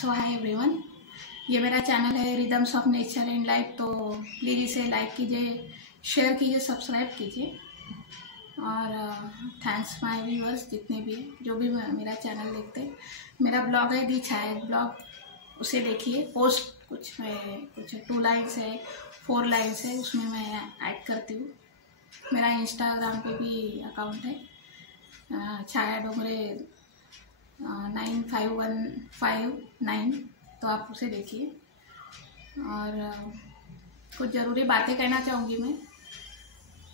सो hi everyone, ये मेरा channel है rhythms of nature and life. तो प्लीज़ इसे लाइक कीजिए, शेयर कीजिए, सब्सक्राइब कीजिए। और थैंक्स माय व्यूअर्स जितने भी जो भी मेरा चैनल देखते। मेरा ब्लॉग है दी छाया ब्लॉग, उसे देखिए। पोस्ट कुछ 2 लाइन्स है, 4 लाइन्स है, उसमें मैं ऐड करती हूँ। मेरा इंस्टाग्राम पे भी अकाउंट है छाया डोंगरे 95159, तो आप उसे देखिए। और कुछ ज़रूरी बातें कहना चाहूँगी मैं।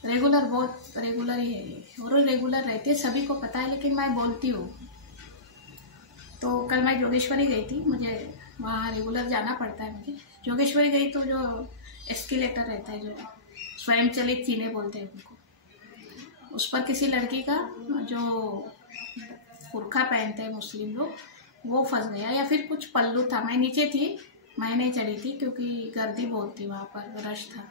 बहुत रेगुलर ही है और रेगुलर रहती है, सभी को पता है, लेकिन मैं बोलती हूँ। तो कल मैं जोगेश्वरी गई थी, मुझे वहाँ रेगुलर जाना पड़ता है। मुझे जोगेश्वरी गई तो जो एस्केलेटर रहता है, जो स्वयं चलित चीने बोलते हैं उनको, उस पर किसी लड़की का जो बुर्खा पहनते हैं मुस्लिम लोग, वो फंस गया, या फिर कुछ पल्लू था। मैं नीचे थी, मैं नहीं चढ़ी थी क्योंकि गर्दी बहुत थी, वहाँ पर रश था।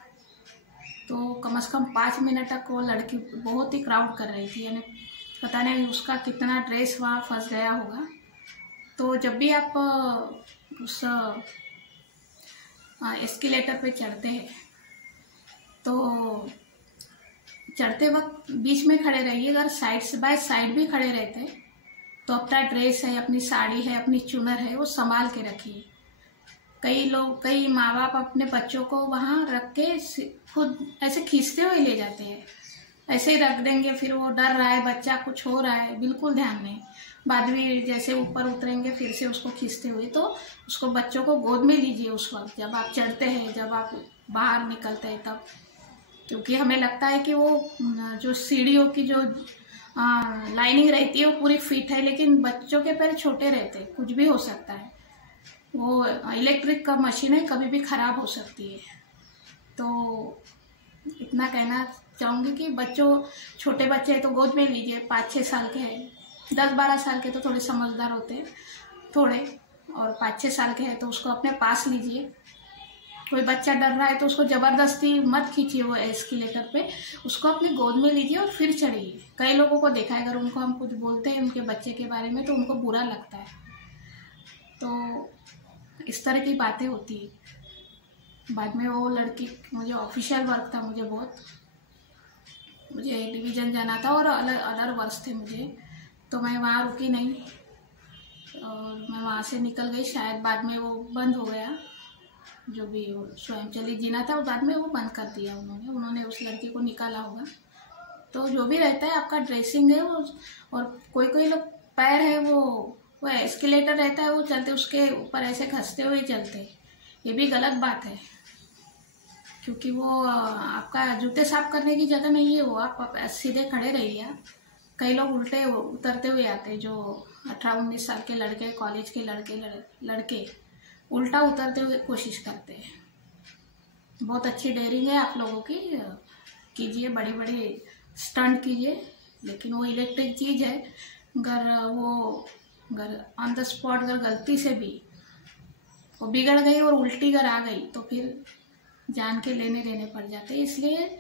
तो कम से कम 5 मिनट तक वो लड़की बहुत ही क्राउड कर रही थी, यानी पता नहीं उसका कितना ड्रेस वहाँ फंस गया होगा। तो जब भी आप उस एस्केलेटर पे चढ़ते हैं तो चढ़ते वक्त बीच में खड़े रहिए। अगर साइड से बाय साइड भी खड़े रहते हैं तो अपना ड्रेस है, अपनी साड़ी है, अपनी चुनर है, वो संभाल के रखिए। कई माँ बाप अपने बच्चों को वहाँ रख के खुद ऐसे खींचते हुए ले जाते हैं, ऐसे ही रख देंगे, फिर वो डर रहा है बच्चा, कुछ हो रहा है, बिल्कुल ध्यान नहीं। बाद में जैसे ऊपर उतरेंगे फिर से उसको खींचते हुए, तो उसको बच्चों को गोद में लीजिए उस वक्त जब आप चढ़ते हैं, जब आप बाहर निकलते हैं तब। क्योंकि हमें लगता है कि वो जो सीढ़ियों की जो लाइनिंग रहती है वो पूरी फिट है, लेकिन बच्चों के पैर छोटे रहते हैं, कुछ भी हो सकता है। वो इलेक्ट्रिक का मशीन है, कभी भी खराब हो सकती है। तो इतना कहना चाहूँगी कि छोटे बच्चे हैं तो गोद में लीजिए। 5-6 साल के हैं, 10-12 साल के तो थोड़े समझदार होते हैं थोड़े, और 5-6 साल के हैं तो उसको अपने पास लीजिए। कोई बच्चा डर रहा है तो उसको जबरदस्ती मत खींचिए वो एस्केलेटर पे, उसको अपनी गोद में लीजिए और फिर चढ़िए। कई लोगों को देखा है, अगर उनको हम कुछ बोलते हैं उनके बच्चे के बारे में तो उनको बुरा लगता है। तो इस तरह की बातें होती है। बाद में वो लड़की, मुझे ऑफिशियल वर्क था, मुझे डिवीज़न जाना था और अदर वर्क थे मुझे, तो मैं वहाँ रुकी नहीं और मैं वहाँ से निकल गई। शायद बाद में वो बंद हो गया, जो भी स्वयं चलित जीना था, और बाद में वो बंद कर दिया उन्होंने उस लड़की को निकाला होगा। तो जो भी रहता है आपका ड्रेसिंग है वो, और कोई लोग पैर है वो एस्केलेटर रहता है वो चलते उसके ऊपर ऐसे खसते हुए चलते, ये भी गलत बात है। क्योंकि वो आपका जूते साफ करने की जगह नहीं है, वो आप सीधे खड़े रहिए। कई लोग उल्टे उतरते हुए आते हैं, जो 18-19 साल के लड़के, कॉलेज के लड़के उल्टा उतरते हुए कोशिश करते हैं। बहुत अच्छी डेयरिंग है आप लोगों की, कीजिए, बड़े बड़े स्टंट कीजिए, लेकिन वो इलेक्ट्रिक चीज़ है। अगर ऑन द स्पॉट अगर गलती से भी वो बिगड़ गई और उल्टी अगर आ गई तो फिर जान के लेने देने पड़ जाते हैं। इसलिए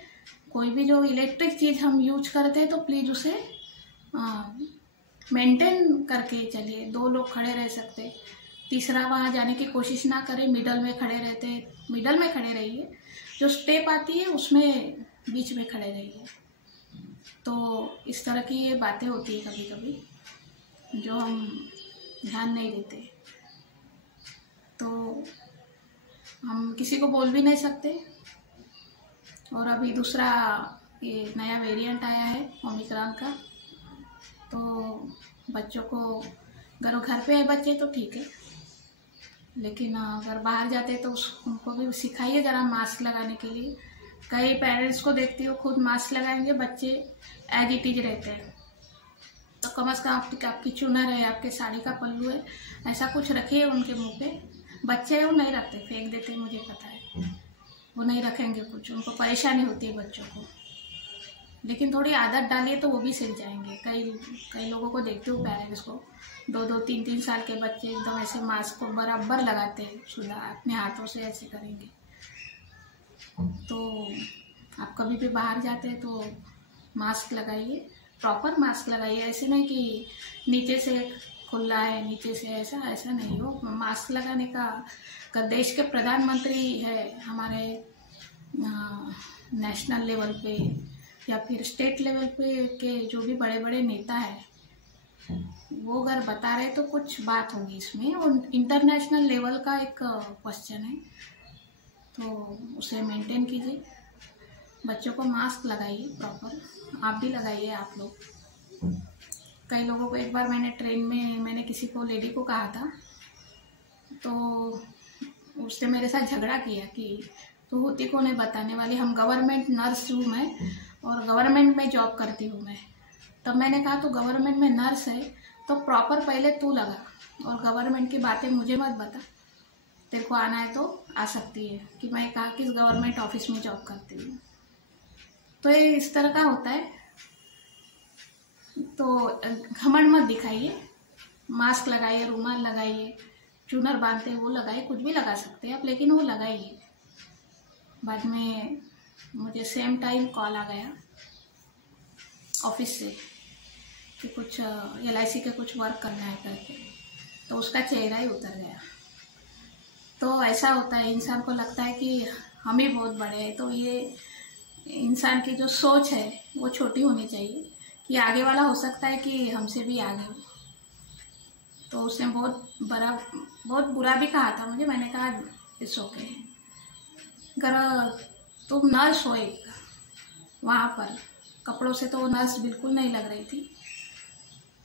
कोई भी जो इलेक्ट्रिक चीज़ हम यूज करते हैं तो प्लीज़ उसे मेंटेन करके चलिए। 2 लोग खड़े रह सकते, तीसरा वहाँ जाने की कोशिश ना करें। मिडल में खड़े रहिए। जो स्टेप आती है उसमें बीच में खड़े रहिए। तो इस तरह की ये बातें होती है कभी कभी जो हम ध्यान नहीं देते, तो हम किसी को बोल भी नहीं सकते। और अभी दूसरा ये नया वेरिएंट आया है ओमिक्रॉन का, तो बच्चों को अगर घर पे है बच्चे तो ठीक है, लेकिन अगर बाहर जाते हैं तो उनको भी सिखाइए ज़रा मास्क लगाने के लिए। कई पेरेंट्स को देखती हो खुद मास्क लगाएंगे, बच्चे एज इट इज रहते हैं। तो कम से कम आपकी चुनर है, आपके साड़ी का पल्लू है, ऐसा कुछ रखिए उनके मुंह पे। बच्चे वो नहीं रखते, फेंक देते, मुझे पता है, वो नहीं रखेंगे कुछ, उनको परेशानी होती है बच्चों को। लेकिन थोड़ी आदत डालिए तो वो भी सीख जाएंगे। कई लोगों को देखते हो पेरेंट्स को, 2-2, 3-3 साल के बच्चे एकदम ऐसे मास्क को बराबर लगाते हैं, सुधा अपने हाथों से ऐसे करेंगे। तो आप कभी भी बाहर जाते हैं तो मास्क लगाइए, प्रॉपर मास्क लगाइए। ऐसे नहीं कि नीचे से खुला है नीचे से, ऐसा ऐसा नहीं हो। मास्क लगाने का देश के प्रधानमंत्री है हमारे नेशनल लेवल पे या फिर स्टेट लेवल पे के जो भी बड़े बड़े नेता है वो अगर बता रहे तो कुछ बात होगी इसमें। और इंटरनेशनल लेवल का एक क्वेश्चन है तो उसे मेंटेन कीजिए। बच्चों को मास्क लगाइए प्रॉपर, आप भी लगाइए। आप लोग कई लोगों को, एक बार मैंने ट्रेन में मैंने किसी को लेडी को कहा था तो उसने मेरे साथ झगड़ा किया कि तो होती कौन है बताने वाली, हम गवर्नमेंट नर्स हूँ मैं और गवर्नमेंट में जॉब करती हूँ मैं। तब मैंने कहा तो गवर्नमेंट में नर्स है तो प्रॉपर पहले तू लगा और गवर्नमेंट की बातें मुझे मत बता, तेरे को आना है तो आ सकती है। कि मैं कहा किस गवर्नमेंट ऑफिस में जॉब करती हूँ। तो ये इस तरह का होता है। तो घमंड मत दिखाइए, मास्क लगाइए, रुमाल लगाइए, चूनर बांधते हैं वो लगाइए, कुछ भी लगा सकते हैं आप, लेकिन वो लगाइए। बाद में मुझे सेम टाइम कॉल आ गया ऑफिस से कि कुछ LIC के कुछ वर्क करना है करके, तो उसका चेहरा ही उतर गया। तो ऐसा होता है, इंसान को लगता है कि हम ही बहुत बड़े हैं। तो ये इंसान की जो सोच है वो छोटी होनी चाहिए कि आगे वाला हो सकता है कि हमसे भी आगे हो। तो उसने बहुत बुरा भी कहा था मुझे। मैंने कहा इट्स ओके। अगर तुम नर्स हो एक वहाँ पर, कपड़ों से तो वो नर्स बिल्कुल नहीं लग रही थी।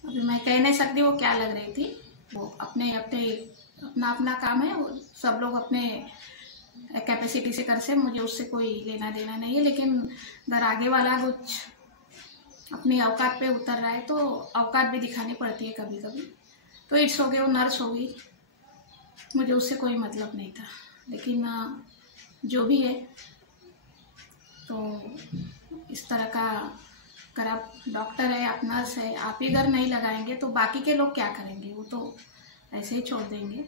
अभी मैं कह नहीं सकती वो क्या लग रही थी। वो अपने अपना काम है, वो सब लोग अपने कैपेसिटी से कर से, मुझे उससे कोई लेना देना नहीं है। लेकिन अगर आगे वाला कुछ अपनी औकात पे उतर रहा है तो औकात भी दिखानी पड़ती है कभी कभी। तो इट्स हो गया, वो नर्स हो गई, मुझे उससे कोई मतलब नहीं था। लेकिन जो भी है तो इस तरह का, अगर आप डॉक्टर है, आप नर्स है, आप ही अगर नहीं लगाएंगे तो बाकी के लोग क्या करेंगे, वो तो ऐसे ही छोड़ देंगे।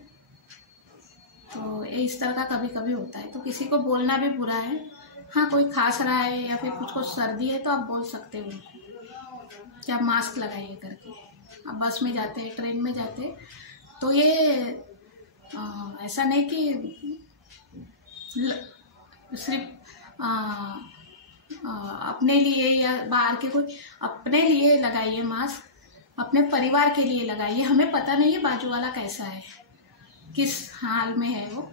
तो ये इस तरह का कभी कभी होता है। तो किसी को बोलना भी बुरा है। हाँ, कोई खांस रहा है या फिर कुछ को सर्दी है तो आप बोल सकते हो उनको कि आप मास्क लगाइए करके। आप बस में जाते हैं, ट्रेन में जाते हैं, तो ये ऐसा नहीं कि सिर्फ अपने लिए या बाहर के, कोई अपने लिए लगाइए मास्क, अपने परिवार के लिए लगाइए। हमें पता नहीं है बाजू वाला कैसा है, किस हाल में है वो,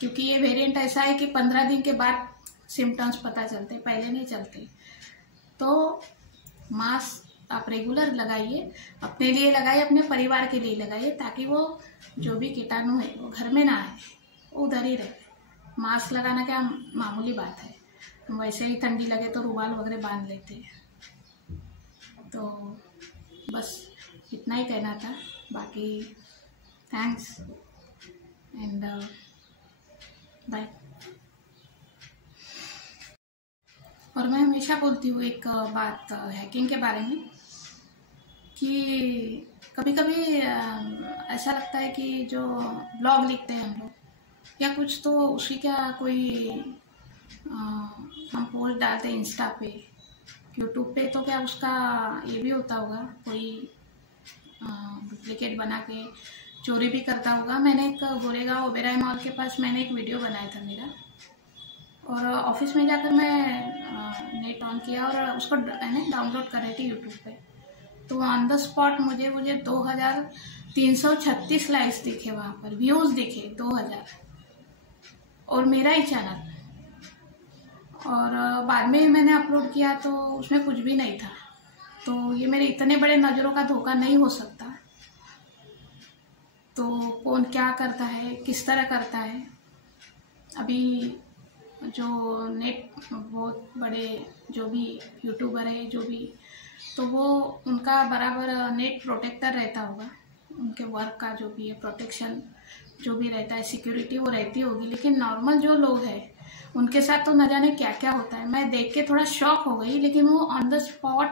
क्योंकि ये वेरिएंट ऐसा है कि 15 दिन के बाद सिम्टम्स पता चलते, पहले नहीं चलते। तो मास्क आप रेगुलर लगाइए, अपने लिए लगाइए, अपने परिवार के लिए लगाइए, ताकि वो जो भी कीटाणु है वो घर में ना आए, वो उधर ही रहे। मास्क लगाना क्या मामूली बात है, वैसे ही ठंडी लगे तो रुमाल वगैरह बांध लेते हैं। तो बस इतना ही कहना था। बाकी थैंक्स एंड बाय। और मैं हमेशा बोलती हूँ एक बात हैकिंग के बारे में कि कभी कभी ऐसा लगता है कि जो ब्लॉग लिखते हैं हम लोग या कुछ, तो उसकी क्या कोई हम पोस्ट डालते हैं इंस्टा पे, यूट्यूब पे, तो क्या उसका ये भी होता होगा, कोई डुप्लीकेट बना के चोरी भी करता होगा। मैंने एक गोरेगांव ओबेरॉय मॉल के पास मैंने एक वीडियो बनाया था मेरा, और ऑफिस में जाकर मैं नेट ऑन किया और उसको मैंने डाउनलोड कर रही थी यूट्यूब पे। तो ऑन द स्पॉट मुझे 2336 लाइक्स दिखे, वहाँ पर व्यूज़ दिखे 2000, और मेरा ही चैनल। और बाद में मैंने अपलोड किया तो उसमें कुछ भी नहीं था। तो ये मेरे इतने बड़े नज़रों का धोखा नहीं हो सकता। तो कौन क्या करता है, किस तरह करता है, अभी जो नेट बहुत बड़े जो भी यूट्यूबर है जो भी, तो वो उनका बराबर नेट प्रोटेक्टर रहता होगा, उनके वर्क का जो भी है प्रोटेक्शन जो भी रहता है, सिक्योरिटी वो रहती होगी। लेकिन नॉर्मल जो लोग हैं उनके साथ तो न जाने क्या क्या होता है। मैं देख के थोड़ा शॉक हो गई, लेकिन वो ऑन द स्पॉट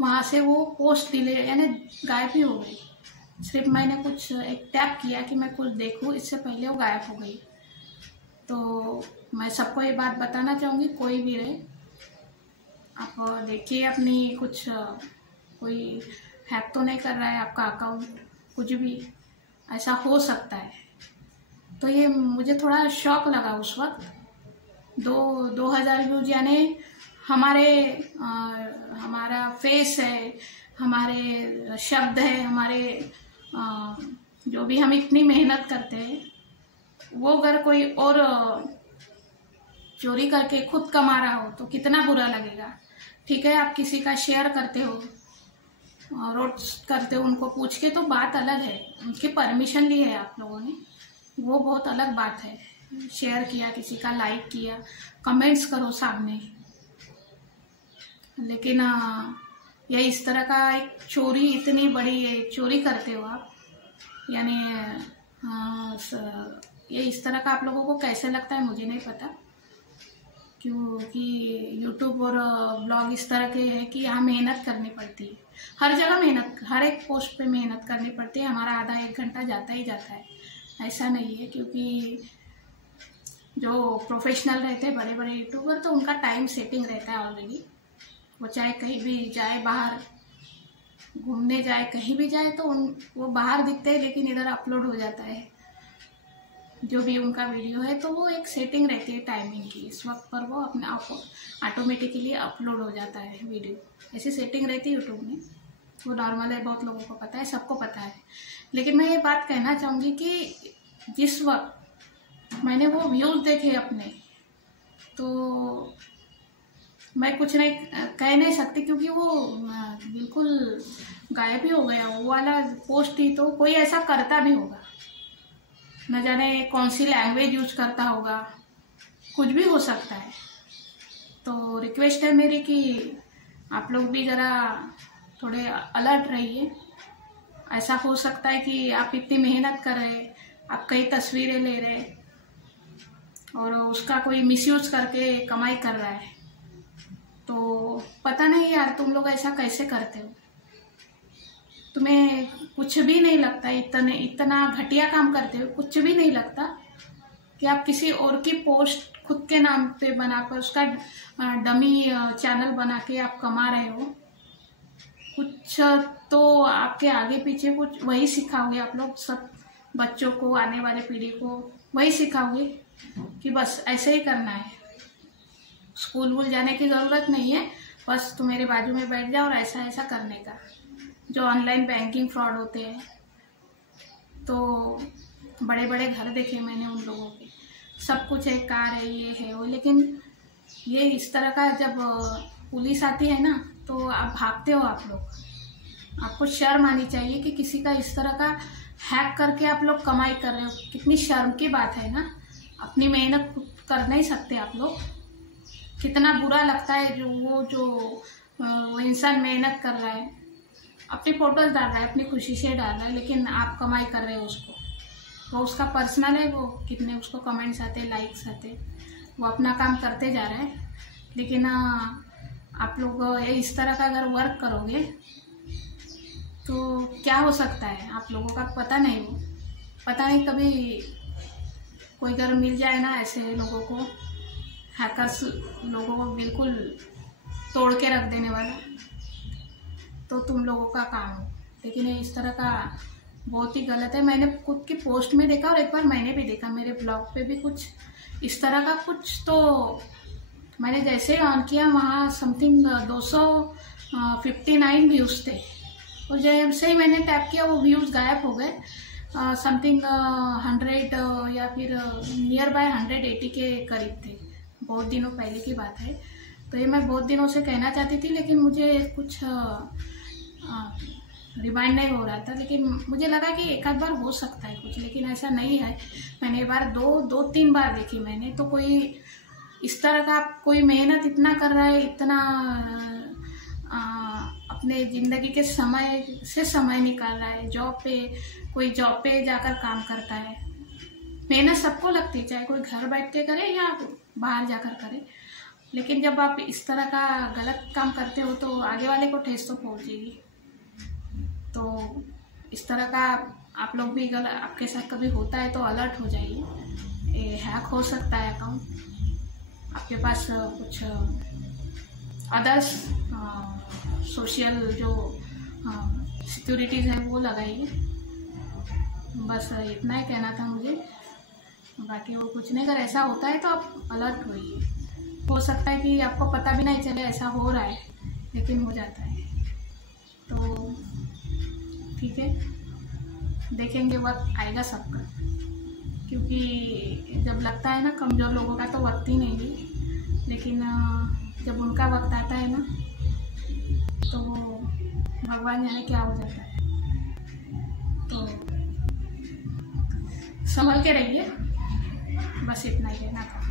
वहाँ से वो पोस्ट डिलीट यानी गायब ही हो गई। सिर्फ मैंने कुछ एक टैप किया कि मैं कुछ देखूँ, इससे पहले वो गायब हो गई। तो मैं सबको ये बात बताना चाहूँगी, कोई भी रहे, आप देखिए अपनी कुछ कोई हैक तो नहीं कर रहा है आपका अकाउंट, कुछ भी ऐसा हो सकता है। तो ये मुझे थोड़ा शौक लगा उस वक्त। 2000 व्यूज यानी हमारा फेस है, हमारे शब्द है, हमारे जो भी हम इतनी मेहनत करते हैं, वो अगर कोई और चोरी करके खुद कमा रहा हो तो कितना बुरा लगेगा। ठीक है, आप किसी का शेयर करते हो, रोस्ट करते हो उनको पूछ के, तो बात अलग है, उनकी परमिशन ली है आप लोगों ने, वो बहुत अलग बात है। शेयर किया, किसी का लाइक किया, कमेंट्स करो सामने, लेकिन ये इस तरह का एक चोरी, इतनी बड़ी चोरी करते हो आप, यानी ये इस तरह का आप लोगों को कैसे लगता है मुझे नहीं पता, क्योंकि यूट्यूब और ब्लॉग इस तरह के हैं कि यहाँ मेहनत करनी पड़ती है, हर जगह मेहनत, हर एक पोस्ट पे मेहनत करनी पड़ती है। हमारा आधा 1 घंटा जाता ही जाता है, ऐसा नहीं है, क्योंकि जो प्रोफेशनल रहते हैं बड़े बड़े यूट्यूबर, तो उनका टाइम सेटिंग रहता है ऑलरेडी। वो चाहे कहीं भी जाए, बाहर घूमने जाए, कहीं भी जाए, तो वो बाहर दिखते हैं, लेकिन इधर अपलोड हो जाता है जो भी उनका वीडियो है। तो वो एक सेटिंग रहती है टाइमिंग की, इस वक्त पर वो अपने आप को ऑटोमेटिकली अपलोड हो जाता है वीडियो, ऐसी सेटिंग रहती है यूट्यूब में। वो नॉर्मल है, बहुत लोगों को पता है, सबको पता है। लेकिन मैं ये बात कहना चाहूँगी कि जिस वक्त मैंने वो व्यूज़ देखे अपने, तो मैं कुछ नहीं कह नहीं सकती, क्योंकि वो बिल्कुल गायब ही हो गया वो वाला पोस्ट ही। तो कोई ऐसा करता भी होगा, न जाने कौन सी लैंग्वेज यूज करता होगा, कुछ भी हो सकता है। तो रिक्वेस्ट है मेरी कि आप लोग भी ज़रा थोड़े अलर्ट रहिए। ऐसा हो सकता है कि आप इतनी मेहनत कर रहे, आप कई तस्वीरें ले रहे, और उसका कोई मिसयूज करके कमाई कर रहा है। तो पता नहीं यार, तुम लोग ऐसा कैसे करते हो? तुम्हें कुछ भी नहीं लगता, इतना घटिया काम करते हो, कुछ भी नहीं लगता कि आप किसी और की पोस्ट खुद के नाम पे बनाकर उसका डमी चैनल बना के आप कमा रहे हो? कुछ तो आपके आगे पीछे कुछ वही सिखाओगे आप लोग, सब बच्चों को, आने वाले पीढ़ी को वही सिखाओगे कि बस ऐसे ही करना है, स्कूल वूल जाने की ज़रूरत नहीं है, बस तुम मेरे बाजू में बैठ जाओ और ऐसा ऐसा करने का। जो ऑनलाइन बैंकिंग फ्रॉड होते हैं, तो बड़े बड़े घर देखे मैंने उन लोगों के, सब कुछ है, कार है, ये है वो, लेकिन ये इस तरह का जब पुलिस आती है ना, तो आप भागते हो आप लोग। आपको शर्म आनी चाहिए कि किसी का इस तरह का हैक करके आप लोग कमाई कर रहे हो। कितनी शर्म की बात है ना, अपनी मेहनत कर नहीं सकते आप लोग। कितना बुरा लगता है वो इंसान मेहनत कर रहा है, अपनी फोटोज डाल रहा है, अपनी खुशी से डाल रहा है, लेकिन आप कमाई कर रहे हो उसको। वो उसका पर्सनल है, वो कितने उसको कमेंट्स आते, लाइक्स आते, वो अपना काम करते जा रहा है। लेकिन आप लोग इस तरह का अगर वर्क करोगे तो क्या हो सकता है आप लोगों का पता नहीं। वो पता नहीं, कभी कोई अगर मिल जाए ना ऐसे लोगों को, हैकर्स लोगों को बिल्कुल तोड़ के रख देने वाला, तो तुम लोगों का काम हो। लेकिन ये इस तरह का बहुत ही गलत है। मैंने खुद की पोस्ट में देखा, और एक बार मैंने भी देखा मेरे ब्लॉग पे भी कुछ इस तरह का कुछ। तो मैंने जैसे ऑन किया, वहाँ समथिंग 259 व्यूज़ थे, और जैसे ही मैंने टैप किया वो व्यूज़ गायब हो गए। समथिंग 100 या फिर नियर बाय 180 के करीब थे। बहुत दिनों पहले की बात है। तो ये मैं बहुत दिनों से कहना चाहती थी, लेकिन मुझे कुछ रिमाइंड नहीं हो रहा था। लेकिन मुझे लगा कि एक आध बार हो सकता है कुछ, लेकिन ऐसा नहीं है। मैंने एक बार दो तीन बार देखी मैंने। तो कोई इस तरह का कोई मेहनत इतना कर रहा है, इतना अपने ज़िंदगी के समय से समय निकाल रहा है, कोई जॉब पे जाकर काम करता है। मेहनत सबको लगती है, चाहे कोई घर बैठ के करे या बाहर जाकर करे। लेकिन जब आप इस तरह का गलत काम करते हो तो आगे वाले को ठेस तो पहुंचेगी। तो इस तरह का आप लोग भी अगर आपके साथ कभी होता है तो अलर्ट हो जाइए। ये हैक हो सकता है अकाउंट। आपके पास कुछ अदर्स सोशल जो सिक्योरिटीज़ हैं वो लगाइए, बस इतना ही कहना था मुझे, बाकी वो कुछ नहीं। अगर ऐसा होता है तो आप अलर्ट होइए। हो सकता है कि आपको पता भी नहीं चले ऐसा हो रहा है, लेकिन हो जाता है। तो ठीक है, देखेंगे, वक्त आएगा सबका, क्योंकि जब लगता है ना कमज़ोर लोगों का तो वक्त ही नहीं है, लेकिन जब उनका वक्त आता है ना तो वो भगवान जाने क्या हो जाता है। तो संभल के रहिए, बस इतना ही कहना था।